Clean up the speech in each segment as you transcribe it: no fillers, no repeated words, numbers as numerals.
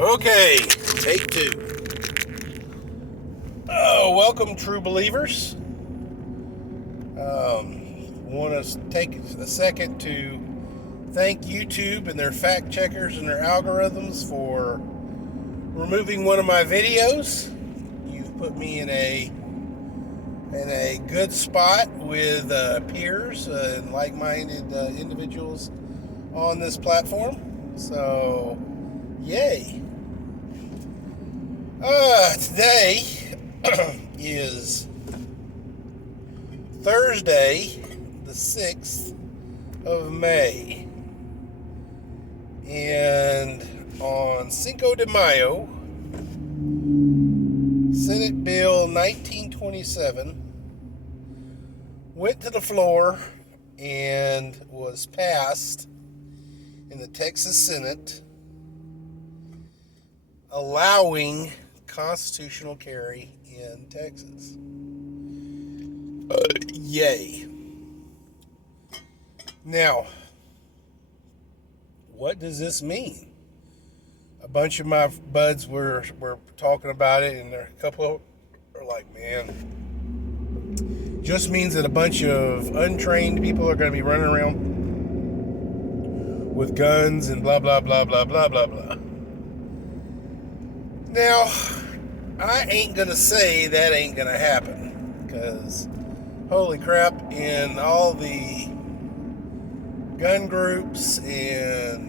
Okay, take two. Oh, welcome, true believers. Want to take a second to thank YouTube and their fact checkers and their algorithms for removing one of my videos. You've put me in a good spot with peers and like-minded individuals on this platform. So, yay. Today is Thursday, the 6th of May. And on Cinco de Mayo, Senate Bill 1927 went to the floor and was passed in the Texas Senate, allowing constitutional carry in Texas. Yay. Now, what does this mean? A bunch of my buds were talking about it, and a couple are like, man, just means that a bunch of untrained people are going to be running around with guns and blah, blah, blah, blah, blah, blah, blah. Now, I ain't going to say that ain't going to happen, because holy crap, in all the gun groups and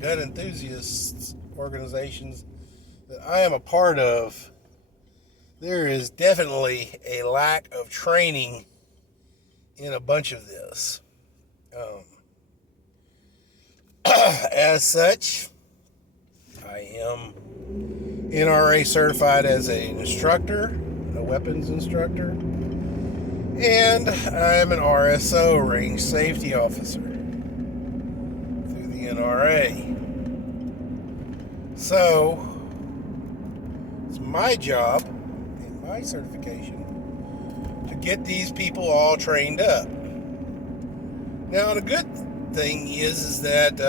gun enthusiasts organizations that I am a part of, there is definitely a lack of training in a bunch of this. As such, I am NRA certified as an instructor, a weapons instructor, and I'm an RSO, range safety officer, through the NRA. So, it's my job and my certification to get these people all trained up. Now, the good thing is that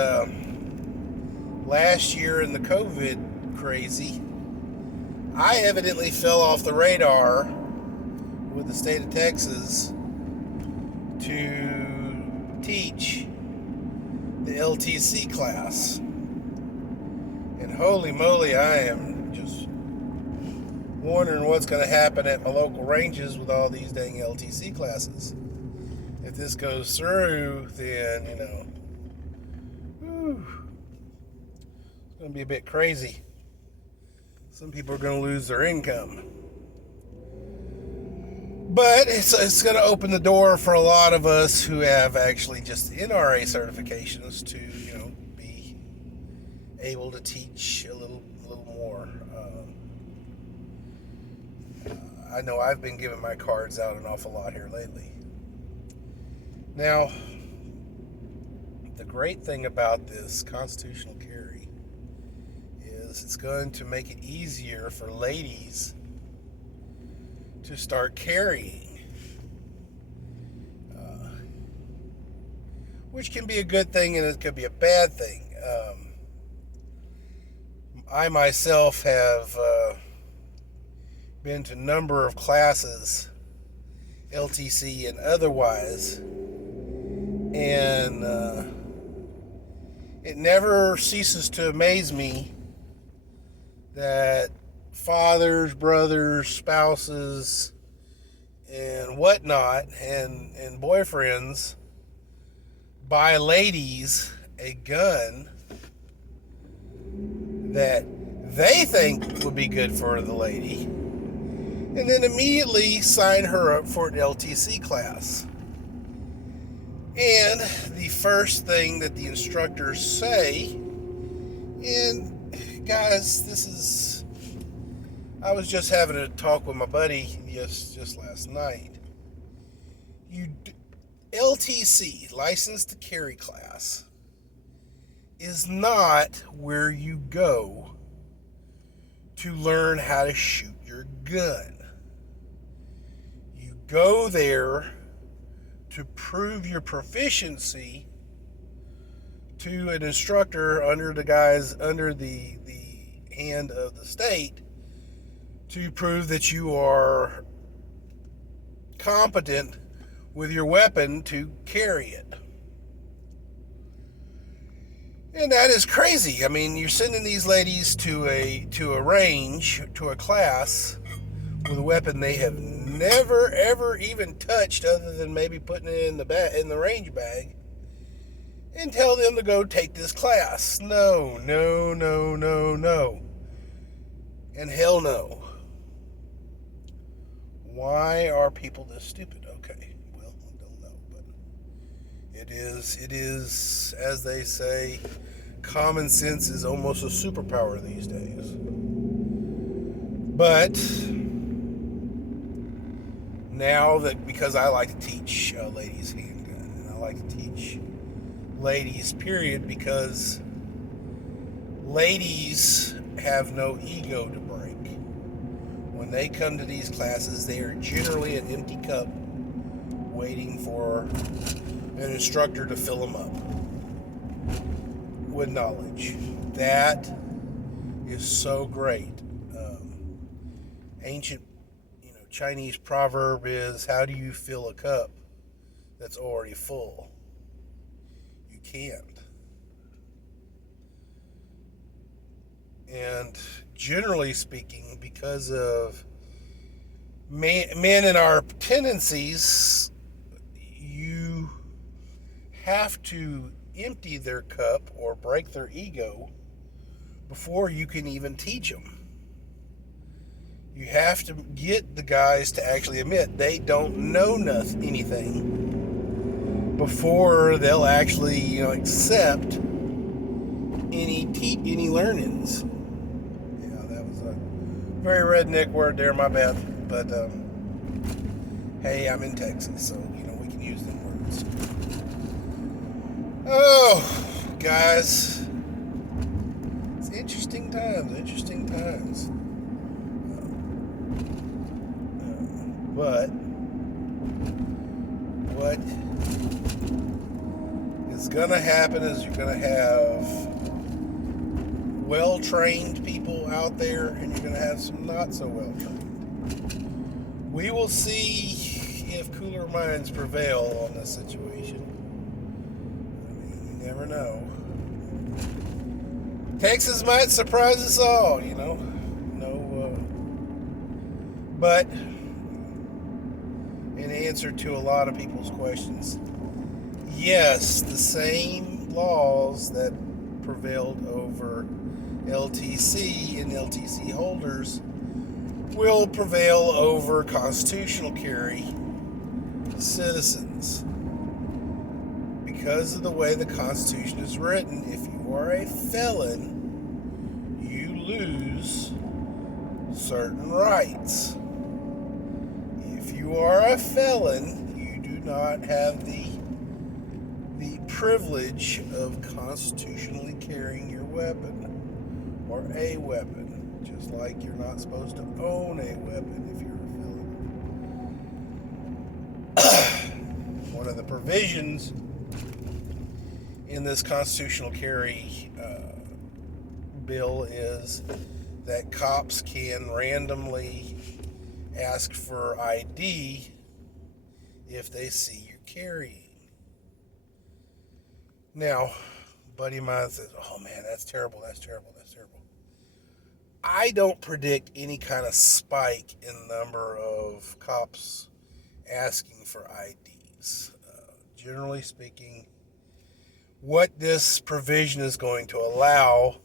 last year in the COVID crazy, I evidently fell off the radar with the state of Texas to teach the LTC class. And holy moly, I am just wondering what's going to happen at my local ranges with all these dang LTC classes. If this goes through, then, it's going to be a bit crazy. Some people are going to lose their income. But it's going to open the door for a lot of us who have actually just NRA certifications to, be able to teach a little more. I know I've been giving my cards out an awful lot here lately. Now, the great thing about this constitutional carry is it's going to make it easier for ladies to start carrying, which can be a good thing and it could be a bad thing. I myself have been to a number of classes, LTC and otherwise, and it never ceases to amaze me that fathers, brothers, spouses, and whatnot, and boyfriends buy ladies a gun that they think would be good for the lady, and then immediately sign her up for an LTC class. And the first thing that the instructors say, and guys, I was just having a talk with my buddy just last night. LTC, License to Carry class, is not where you go to learn how to shoot your gun. You go there to prove your proficiency to an instructor under the hand of the state to prove that you are competent with your weapon to carry it. And that is crazy. I mean, you're sending these ladies to a range, to a class with a weapon they have never ever even touched, other than maybe putting it in the range bag, and tell them to go take this class. No, no, no, no, no. And hell no. Why are people this stupid? Okay, well, I don't know, but it is, as they say, common sense is almost a superpower these days. But now that, because I like to teach ladies handgun, and I like to teach ladies, period, because ladies have no ego to break. When they come to these classes, they are generally an empty cup waiting for an instructor to fill them up with knowledge. That is so great. Ancient, Chinese proverb is, how do you fill a cup that's already full? You can't. And generally speaking, because of men and our tendencies, you have to empty their cup or break their ego before you can even teach them. You have to get the guys to actually admit they don't know anything before they'll actually, accept any learnings. Yeah, that was a very redneck word there, my bad. But hey, I'm in Texas, so we can use them words. Oh, guys, it's interesting times. But what is going to happen is you're going to have well-trained people out there, and you're going to have some not so well-trained. We will see if cooler minds prevail on this situation. I mean, you never know. Texas might surprise us all, but in answer to a lot of people's questions, yes, the same laws that prevailed over LTC and LTC holders will prevail over constitutional carry citizens. Because of the way the Constitution is written, if you are a felon, you lose certain rights. If you are a felon, you do not have the privilege of constitutionally carrying your weapon or a weapon, just like you're not supposed to own a weapon if you're a felon. One of the provisions in this constitutional carry bill is that cops can randomly ask for ID if they see you carrying. Now, a buddy of mine says, oh man, that's terrible. I don't predict any kind of spike in the number of cops asking for IDs. Generally speaking, what this provision is going to allow,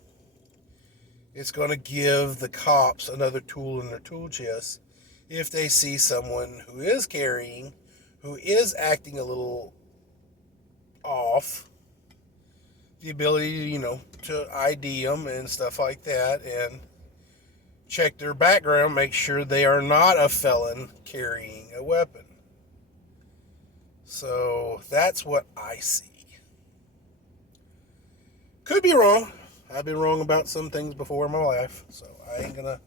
it's going to give the cops another tool in their tool chest if they see someone who is carrying, who is acting a little off, the ability to ID them and stuff like that, and check their background, make sure they are not a felon carrying a weapon. So that's what I see. Could be wrong. I've been wrong about some things before in my life, so I ain't gonna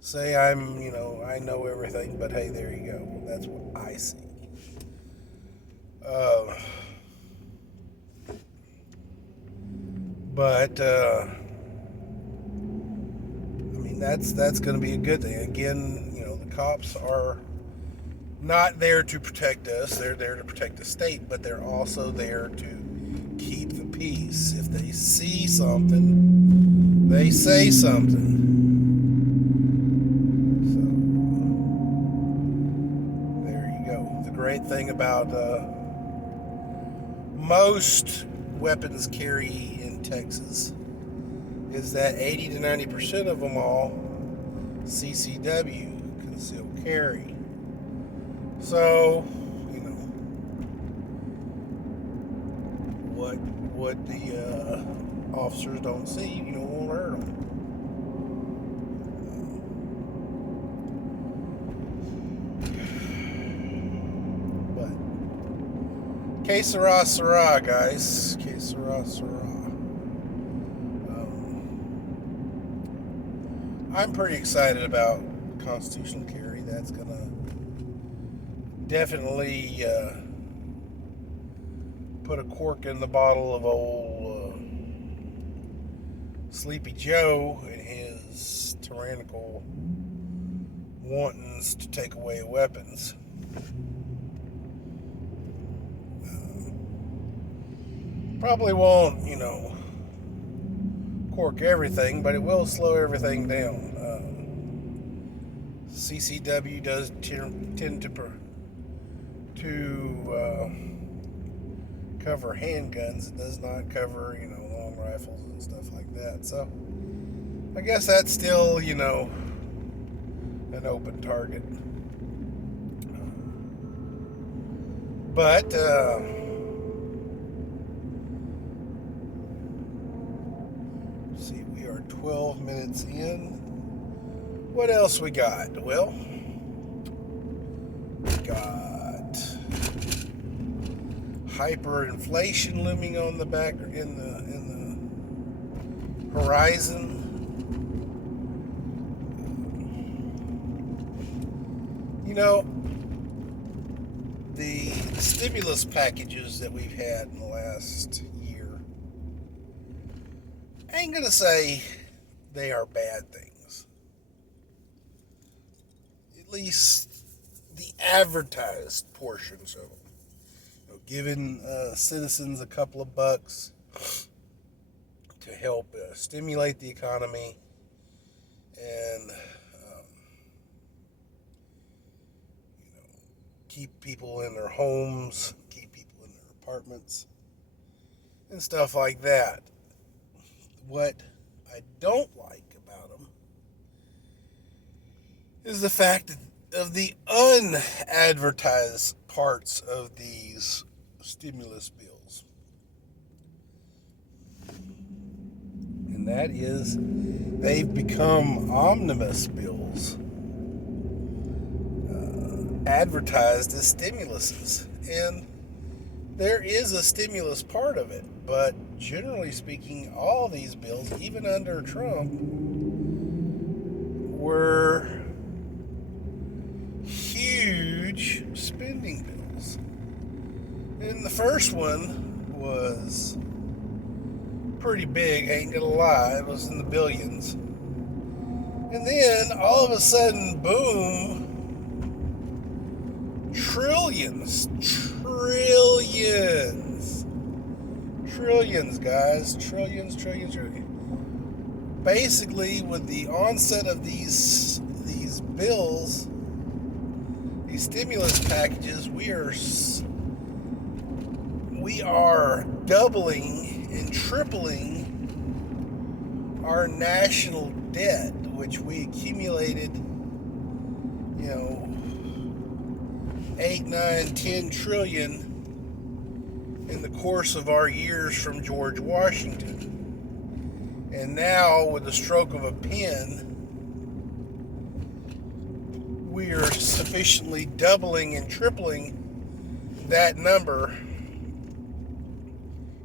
say I know everything, but hey, there you go. That's what I see. But I mean, that's going to be a good thing. Again, the cops are not there to protect us. They're there to protect the state, but they're also there to keep the peace. If they see something, they say something. So there you go. The great thing about most weapons carry in Texas is that 80 to 90% of them all CCW, concealed carry. So, what the officers don't see, won't hurt them. But que sera, sera, guys. Que sera, sera. I'm pretty excited about constitutional carry. That's gonna definitely put a cork in the bottle of old Sleepy Joe and his tyrannical wantons to take away weapons. Probably won't, cork everything, but it will slow everything down. CCW does tend to cover handguns. It does not cover, long rifles and stuff like that. So I guess that's still, an open target. But let's see, we are 12 minutes in. What else we got? Well, we got hyperinflation looming on the back in the horizon. The stimulus packages that we've had in the last year, I ain't gonna say they are bad things. At least the advertised portions of them. Giving citizens a couple of bucks to help stimulate the economy and keep people in their homes, keep people in their apartments, and stuff like that. What I don't like about them is the fact of the unadvertised parts of these stimulus bills. And that is, they've become omnibus bills, advertised as stimuluses. And there is a stimulus part of it, but generally speaking, all these bills, even under Trump, were huge spending bills. And the first one was pretty big, ain't gonna lie. It was in the billions. And then all of a sudden, boom, trillions, guys, trillions. Basically, with the onset of these bills, these stimulus packages, we are doubling and tripling our national debt, which we accumulated, 8, 9, 10 trillion in the course of our years from George Washington. And now, with the stroke of a pen, we are sufficiently doubling and tripling that number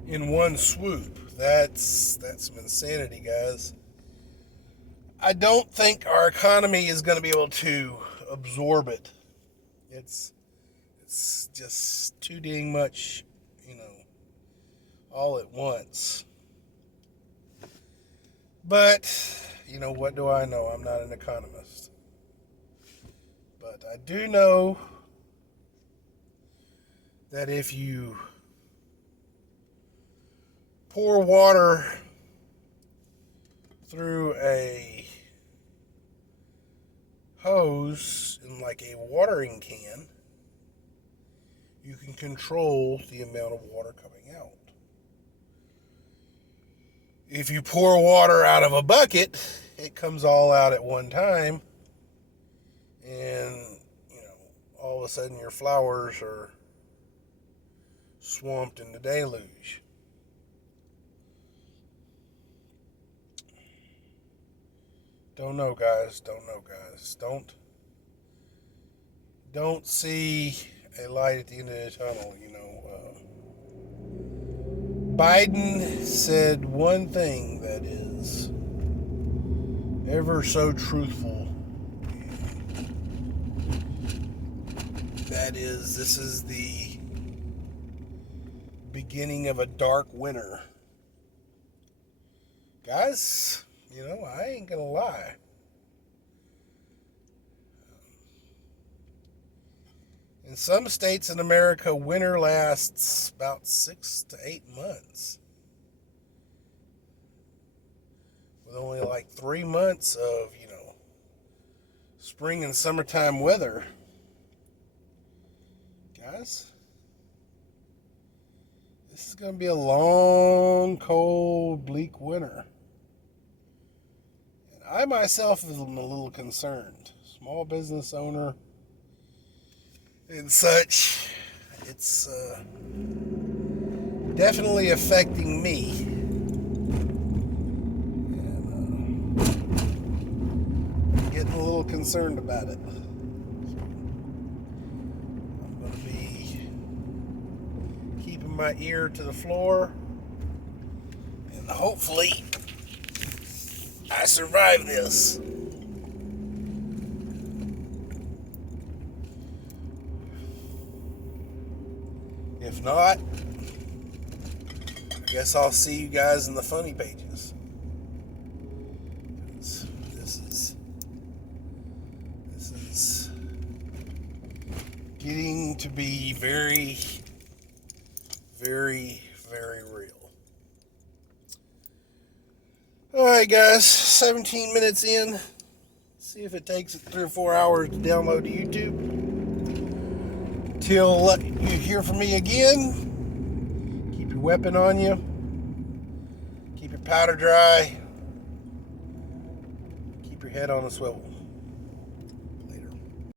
in one swoop. That's some insanity, guys. I don't think our economy is going to be able to absorb it. It's just too dang much, all at once. But, what do I know? I'm not an economist. But I do know that if you pour water through a hose in like a watering can, you can control the amount of water coming out. If you pour water out of a bucket, it comes all out at one time, and all of a sudden your flowers are swamped in the deluge. Don't know, guys. Don't see a light at the end of the tunnel. Biden said one thing that is ever so truthful. That is, this is the beginning of a dark winter. Guys, I ain't gonna lie. In some states in America, winter lasts about 6 to 8 months. With only like 3 months of, spring and summertime weather. Guys, this is going to be a long, cold, bleak winter. And I myself am a little concerned. Small business owner and such, it's definitely affecting me. And I'm getting a little concerned about it. I'm going to be keeping my ear to the floor, and hopefully I survive this. If not, I guess I'll see you guys in the funny pages. This is getting to be very, very, very real. Alright guys, 17 minutes in. See if it takes 3 or 4 hours to download to YouTube. Till you hear from me again, keep your weapon on you. Keep your powder dry. Keep your head on a swivel.